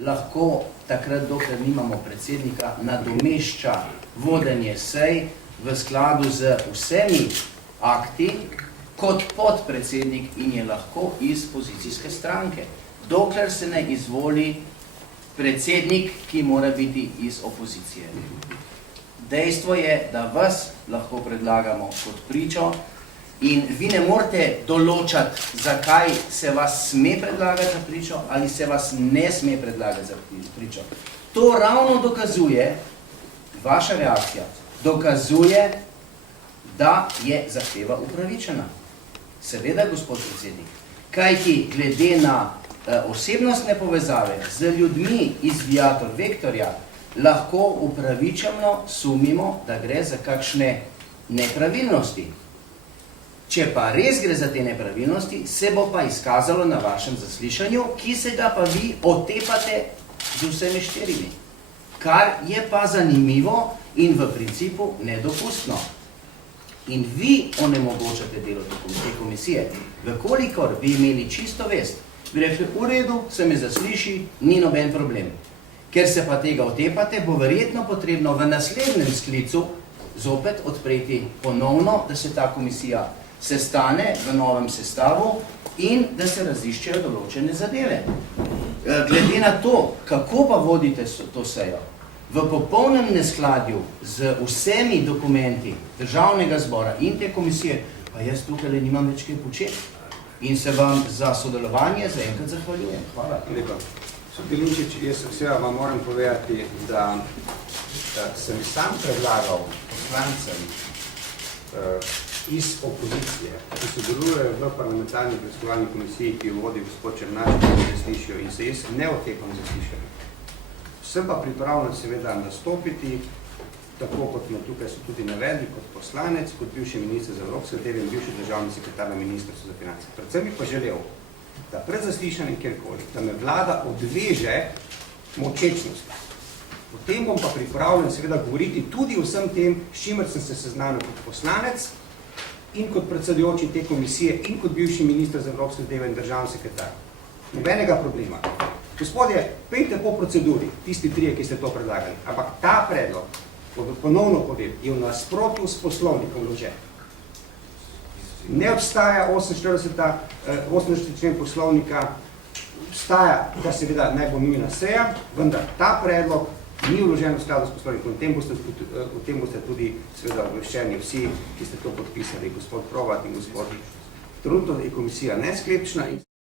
lahko takrat, dokler nimamo predsednika, nadomešča vodenje sej v skladu z vsemi akti kot podpredsednik in je lahko iz pozicijske stranke, dokler se ne izvoli predsednik, ki mora biti iz opozicije. Dejstvo je, da vas lahko predlagamo kot pričo in vi ne morete določati, zakaj se vas sme predlagati za pričo ali se vas ne sme predlagati za pričo. To ravno dokazuje, vaša reakcija, dokazuje, da je zahteva upravičena. Seveda, gospod predsednik, kajti glede na osebnostne povezave z ljudmi iz Viator Vektorja lahko upravičeno sumimo, da gre za kakšne nepravilnosti. Če pa res gre za te nepravilnosti, se bo pa izkazalo na vašem zaslišanju, ki se ga pa vi otepate z vsemi štirimi. Kar je pa zanimivo in v principu nedopustno. In vi onemogočate delo te komisije. Vkolikor bi imeli čisto vest, bi rekli, v redu, se me zasliši, ni noben problem. Ker se pa tega otepate, bo verjetno potrebno v naslednjem sklicu zopet odpreti ponovno, da se ta komisija sestane v novem sestavu in da se raziščejo določene zadeve. Glede na to, kako pa vodite to sejo, v popolnem neskladju z vsemi dokumenti Državnega zbora in te komisije, pa jaz tukaj nimam več kaj početi in se vam za sodelovanje zaenkrat zahvaljujem. Hvala. Lepo. Sodelinčič, jaz vsega vam moram povedati, da sem sam predlagal poslancem iz opozicije, ki sodelujejo v parlamentarni preiskovalni komisiji, ki jo vodi gospod Černač, ki se slišijo in se jaz ne otepam zaslišanja. Sem pa pripravljen seveda nastopiti, tako kot me tukaj so tudi navedli, kot poslanec, kot bivši minister za evropske zadeve in bivši državni sekretar na Ministrstvu za finance. Predvsem bi pa želel, da pred zaslišanjem kjerkoli, da me vlada odveže močečnosti. Potem bom pa pripravljen seveda govoriti tudi o vsem tem, s čimer sem se seznanil kot poslanec in kot predsedujoči te komisije in kot bivši minister za evropske zadeve in državni sekretar. Nobenega problema. Gospodje, pejte po proceduri, tisti trije, ki ste to predlagali, ampak ta predlog, ponovno povem, je v nasprotju s poslovnikom vložen. Ne obstaja 48. člen poslovnika, obstaja, kar seveda naj bo nujna seja, vendar ta predlog ni vložen v skladu s poslovnikom. O tem boste tudi seveda obveščeni vsi, ki ste to podpisali, gospod Provat in gospod. Trenutno je komisija nesklepčna.